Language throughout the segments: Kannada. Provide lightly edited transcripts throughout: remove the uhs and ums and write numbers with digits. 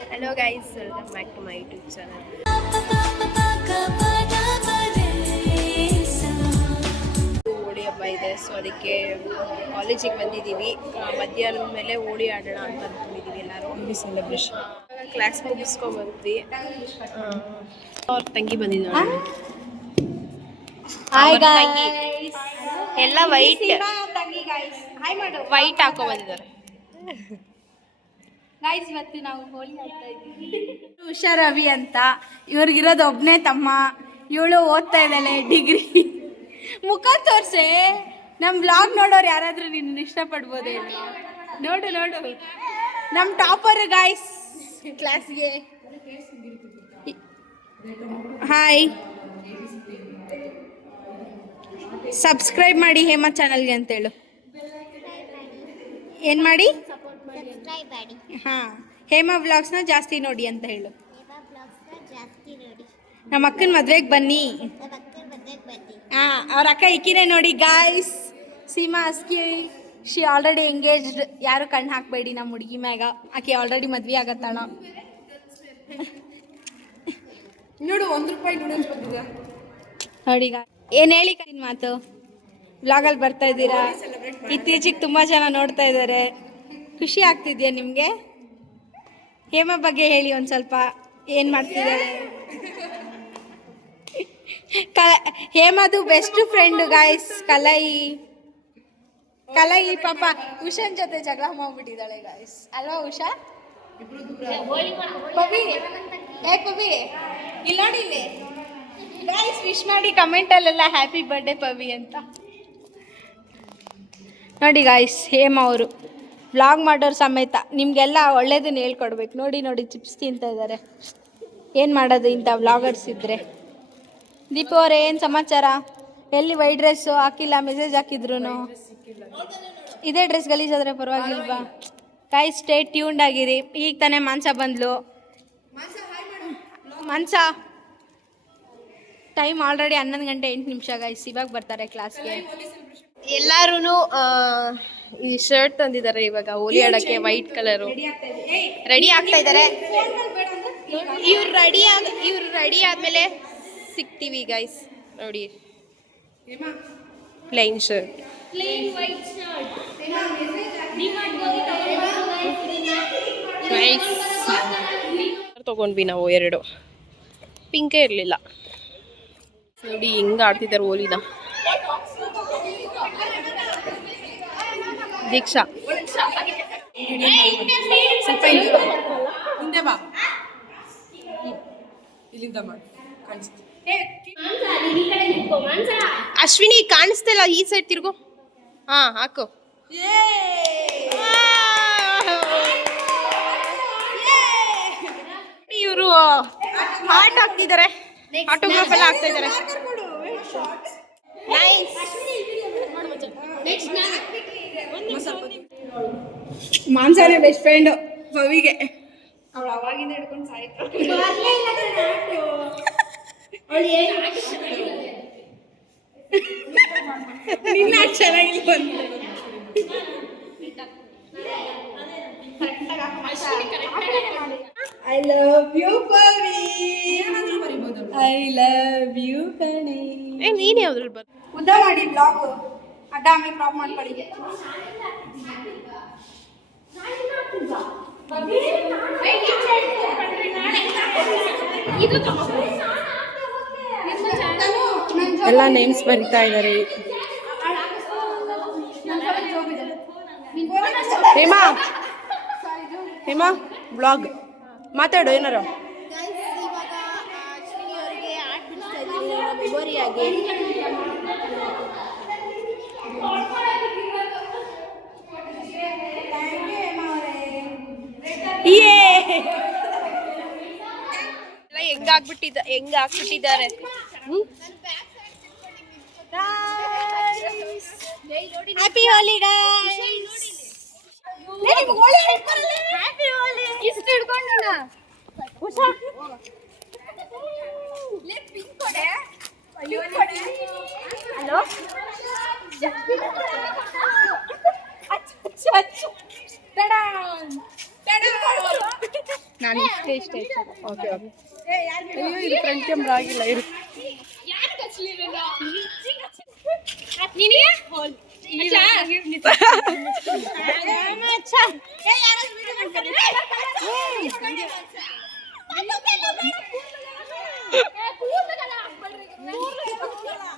Hello guys, welcome back to my YouTube channel. Holi ಹಬ್ಬ ಇದೆ, ಸೊ ಅದಕ್ಕೆ ಕಾಲೇಜಿಗೆ ಬಂದಿದ್ದೀವಿ. ಮಧ್ಯಾಹ್ನದ ಮೇಲೆ ಹೋಳಿ ಆಡೋಣ ಅಂತ ಅಂದ್ಕೊಂಡಿದ್ದೀವಿ ಎಲ್ಲರೂ. ಸೆಲೆಬ್ರೇಷನ್ ಕ್ಲಾಸ್ ಮುಗಿಸ್ಕೊಂಡು ಬಂದ್ವಿ. ಅವ್ರ ತಂಗಿ ಬಂದಿದ್ದಾಳೆ. ಎಲ್ಲ ವೈಟ್ ಹಾಕೋ ಬಂದಿದ್ದಾರೆ. ಗೈಸ್ ಇವತ್ತು ನಾವು ಹೋಳಿ ಆಡ್ತಾ ಇದ್ದೀವಿ. ಉಷಾ ರವಿ ಅಂತ, ಇವ್ರಿಗಿರೋದು ಒಬ್ಬನೇ ತಮ್ಮ. ಇವಳು ಓದ್ತಾ ಇದ್ದಾಳೆ ಡಿಗ್ರಿ. ಮುಖ ತೋರ್ಸೆ, ನಮ್ಮ ವ್ಲಾಗ್ ನೋಡೋರು ಯಾರಾದರೂ ನಿನ್ನ ಇಷ್ಟಪಡ್ಬೋದು. ನೋಡು ನಮ್ಮ ಟಾಪರ್ ಗೈಸ್ ಕ್ಲಾಸ್ಗೆ. ಹಾಯ್, ಸಬ್ಸ್ಕ್ರೈಬ್ ಮಾಡಿ ಹೇಮಾ ಚಾನಲ್ಗೆ ಅಂತೇಳು. ಏನು ಮಾಡಿ? ಹಾಂ, ಹೇಮಾ ವ್ಲಾಗ್ಸ್ನ ಜಾಸ್ತಿ ನೋಡಿ ಅಂತ ಹೇಳು. ನಮ್ಮ ಅಕ್ಕನ ಮದ್ವೆಗೆ ಬನ್ನಿ. ಹಾಂ, ಅವ್ರ ಅಕ್ಕ ಇಕ್ಕಿನೇ ನೋಡಿ ಗಾಯ್ಸ್. ಸೀಮಾ ಅಸ್ಕಿ, ಶಿ ಆಲ್ರೆಡಿ ಎಂಗೇಜ್ಡ್. ಯಾರು ಕಣ್ಣು ಹಾಕಬೇಡಿ ನಮ್ಮ ಹುಡುಗಿ ಮ್ಯಾಗ, ಆಕೆ ಆಲ್ರೆಡಿ ಮದ್ವೆ ಆಗತ್ತಾಣ. ನೋಡು, ₹1 ನೂಡಲ್ಸ್ ಬಂದಿದೆ ನೋಡಿ. ಏನು ಹೇಳಿ ಕಲಿನ ಮಾತು, ವ್ಲಾಗಲ್ಲಿ ಬರ್ತಾ ಇದ್ದೀರಾ. ಇತ್ತೀಚೆಗೆ ತುಂಬ ಜನ ನೋಡ್ತಾ ಇದ್ದಾರೆ. ಖುಷಿ ಆಗ್ತಿದ್ಯಾ ನಿಮಗೆ? ಹೇಮಾ ಬಗ್ಗೆ ಹೇಳಿ ಒಂದು ಸ್ವಲ್ಪ. ಏನು ಮಾಡ್ತಿದ್ದಾಳೆ? ಹೇಮದು ಬೆಸ್ಟ್ ಫ್ರೆಂಡು ಗಾಯ್ಸ್ ಕಲೈ ಪಾಪ ಉಷಾನ್ ಜೊತೆ ಜಗಳ ಮಾಡ್ಬಿಟ್ಟಿದ್ದಾಳೆ ಗಾಯ್ಸ್. ಅಲ್ವಾ ಉಷಾ? ಪವಿ ಇಲ್ಲಿ ನೋಡಿ, ಇಲ್ಲಿ ಗಾಯ್ಸ್ ವಿಶ್ ಮಾಡಿ ಕಮೆಂಟಲ್ಲೆಲ್ಲ ಹ್ಯಾಪಿ ಬರ್ಡೇ ಪವಿ ಅಂತ ನೋಡಿ ಗಾಯ್ಸ್. ಹೇಮಾ ಅವರು ವ್ಲಾಗ್ ಮಾಡೋರು ಸಮೇತ ನಿಮಗೆಲ್ಲ ಒಳ್ಳೇದನ್ನ ಹೇಳ್ಕೊಡ್ಬೇಕು. ನೋಡಿ ಚಿಪ್ಸ್ ತಿಂತಾ ಇದ್ದಾರೆ. ಏನು ಮಾಡೋದು ಇಂಥ ವ್ಲಾಗರ್ಸ್ ಇದ್ದರೆ. ದೀಪು ಅವರೇ, ಏನು ಸಮಾಚಾರ? ಎಲ್ಲಿ ವೈಟ್ ಡ್ರೆಸ್ಸು ಹಾಕಿಲ್ಲ, ಮೆಸೇಜ್ ಹಾಕಿದ್ರು. ಇದೇ ಡ್ರೆಸ್ ಗಲೀಜಾದರೆ ಪರವಾಗಿಲ್ವಾ? ಗಾಯ್ಸ್ ಸ್ಟೇ ಟ್ಯೂನ್ಡ್ ಆಗಿರಿ. ಈಗ ತಾನೇ ಮಾನ್ಸ ಬಂದ್ಲು. ಮಾನ್ಸ, ಟೈಮ್ ಆಲ್ರೆಡಿ 11 ಗಂಟೆ 8 ನಿಮಿಷ ಗಾಯ್ಸ್. ಇವಾಗ ಬರ್ತಾರೆ ಕ್ಲಾಸ್ಗೆ. ಎಲ್ಲಾರು ಈ ಶರ್ಟ್ ತಂದಿದ್ದಾರೆ ಇವಾಗ ಹೋಲಿ ಆಡಕ್ಕೆ. ವೈಟ್ ಕಲರು ರೆಡಿ ಆಗ್ತಾ ಇದ್ದಾರೆ. ಇವ್ರು ರೆಡಿ ಆದ್ಮೇಲೆ ಸಿಗ್ತೀವಿ ಗೈಸ್. ನೋಡಿ, ಪ್ಲೈನ್ ಶರ್ಟ್, ತಗೊಂಡ್ವಿ ನಾವು 2. ಪಿಂಕೇ ಇರಲಿಲ್ಲ. ನೋಡಿ ಹೆಂಗ ಆಡ್ತಿದ್ದಾರೆ ಹೋಲಿನ. ದೀಕ್ಷಾ, ಸ್ವಲ್ಪ ಹಿಂದೆ ಬಾ, ಇಲ್ಲಿಂದ ಮಾಡಿ. ಅಶ್ವಿನಿ ಕಾಣಿಸ್ತಿಲ್ಲ, ಈ ಸೈಡ್ ತಿರ್ಗು. ಹಾ, ಹಾಕು. ಇವರು ಹಾರ್ಟ್ ಹಾಕ್ತಿದ್ದಾರೆ, ಆಟೋಗ್ರಾಫ್ ಎಲ್ಲ ಹಾಕ್ತಾ ಇದ್ದಾರೆ. ಮಾನ್ಸಾನೇ ಬೆಸ್ಟ್ ಫ್ರೆಂಡ್ ಪವಿಗೆ. ಅವಳು ಅವಾಗಿಂದ ಹಿಡ್ಕೊಂಡು ಸಾಯ್ತು. ನಿನ್ನ ಚೆನ್ನಾಗಿ ಬಂದು I love you Pavi, I love you ಕಣೆ. ನೀನು ಯಾವ್ದ್ರಲ್ಲಿ ಬರ್ ಉದ್ದ ಮಾಡಿ ಬ್ಲಾಗ್ ಅಡ್ಡ ಆಮೇಲೆ ಕ್ರಾಪ್ ಮಾಡ್ಕೊಳ್ಳಿ. ಎಲ್ಲ ನೇಮ್ಸ್ ಬರಿತಾ ಇದ್ದಾರೆ. ಹೇಮಾ ಬ್ಲಾಗ್ ಮಾತಾಡು ಏನಾರು. ಹೆಂಗಾಗ್ಬಿಟ್ಟಿದ್ದಾರೆ. ಹ್ಯಾಪಿ ಹೋಲಿ ಗೈಸ್. ಹ್ಯಾಪಿ ಹೋಲಿ. ಇಷ್ಟು ಹಿಡ್ಕೊಂಡಿನ ಉಷಾ ಲೇ ಪಿಂಕ್ ಕೊಡೆ. ಹಲೋ, ಅಚ್ಚ ನಾನು ಇಷ್ಟೇ ಓಕೆ ಓಕೆ ಅಯ್ಯೋ ಇದು ಫ್ರಂಟ್ ಕ್ಯಾಮ್ರಾ ಆಗಿಲ್ಲ ಇರು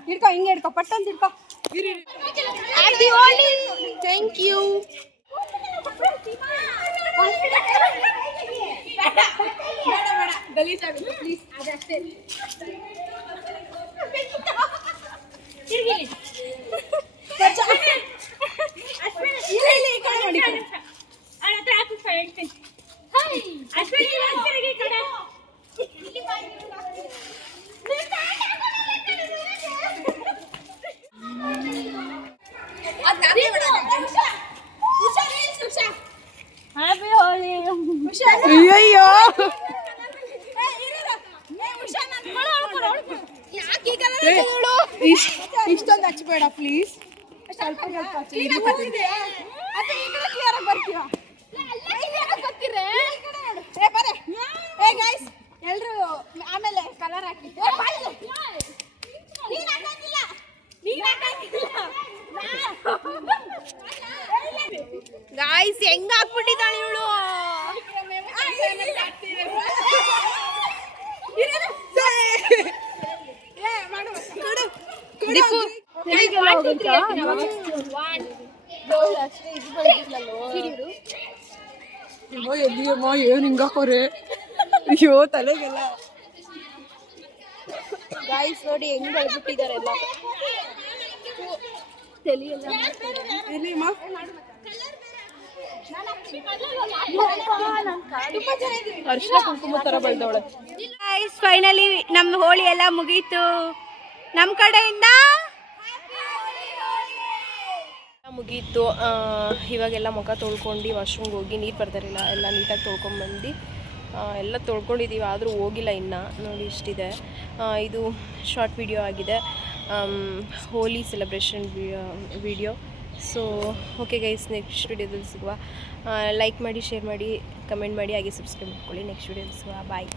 ಹಿಡ್ಕೊ ಹಿಂಗೆ ಹಿಡ್ಕೊ ಪಟ್ಟಂತ ಹಿಡ್ಕೊ ಥ್ಯಾಂಕ್ ಯು ಅಯ್ಯಯ್ಯೋ ಇಷ್ಟೊಂದು ಹಚ್ಬೇಡ ಪ್ಲೀಸ್ ಸ್ವಲ್ಪ ಸ್ವಲ್ಪ ಎಲ್ರು ಆಮೇಲೆ ಕಲರ್ ಹಾಕಿ ಗಾಯ್ಸ್ ಹೆಂಗ ಹಾಕ್ಬಿಟ್ಟಿದ್ದಾಳೆ ಇವಳು ದೀಪು ಎಲ್ಲಿಯಮ್ಮ ಏನು ಹಿಂಗಾಕೋರೆ ಅಯ್ಯೋ ತಲೆಗೆಲ್ಲ ಗಾಯ್ಸ್ ನೋಡಿ ಹೆಂಗ್ ಬೆಳ್ಬಿಟ್ಟಿದ್ದಾರೆ ಎಲ್ಲ ಎಲ್ಲಿಯಮ್ಮ ಅರ್ಶಿನ ಕುಂಕುಮ ತರ ಬೆಳ್ದವಳೆ ಗಾಯ್ಸ್ ಫೈನಲಿ ನಮ್ಮ ಹೋಳಿ ಎಲ್ಲ ಮುಗೀತು ನಮ್ಮ ಕಡೆಯಿಂದ ಮುಗೀತು. ಇವಾಗೆಲ್ಲ ಮುಖ ತೊಳ್ಕೊಂಡು ವಾಶ್ರೂಮ್ಗೆ ಹೋಗಿ ನೀರು ಬರ್ತಾರಿಲ್ಲ ಎಲ್ಲ ನೀಟಾಗಿ ತೊಳ್ಕೊಂಬಂದು ಎಲ್ಲ ತೊಳ್ಕೊಂಡಿದ್ದೀವಿ, ಆದರೂ ಹೋಗಿಲ್ಲ ಇನ್ನು. ನೋಡಿ ಇಷ್ಟಿದೆ. ಇದು ಶಾರ್ಟ್ ವಿಡಿಯೋ ಆಗಿದೆ, Holi celebration video. So okay guys, next ವಿಡಿಯೋದಲ್ಲಿ ಸಿಗುವ. ಲೈಕ್ ಮಾಡಿ, ಶೇರ್ ಮಾಡಿ, ಕಮೆಂಟ್ ಮಾಡಿ, ಹಾಗೆ ಸಬ್ಸ್ಕ್ರೈಬ್ ಮಾಡ್ಕೊಳ್ಳಿ. ನೆಕ್ಸ್ಟ್ ವಿಡಿಯೋದಲ್ಲಿ ಸಿಗುವ. ಬಾಯ್.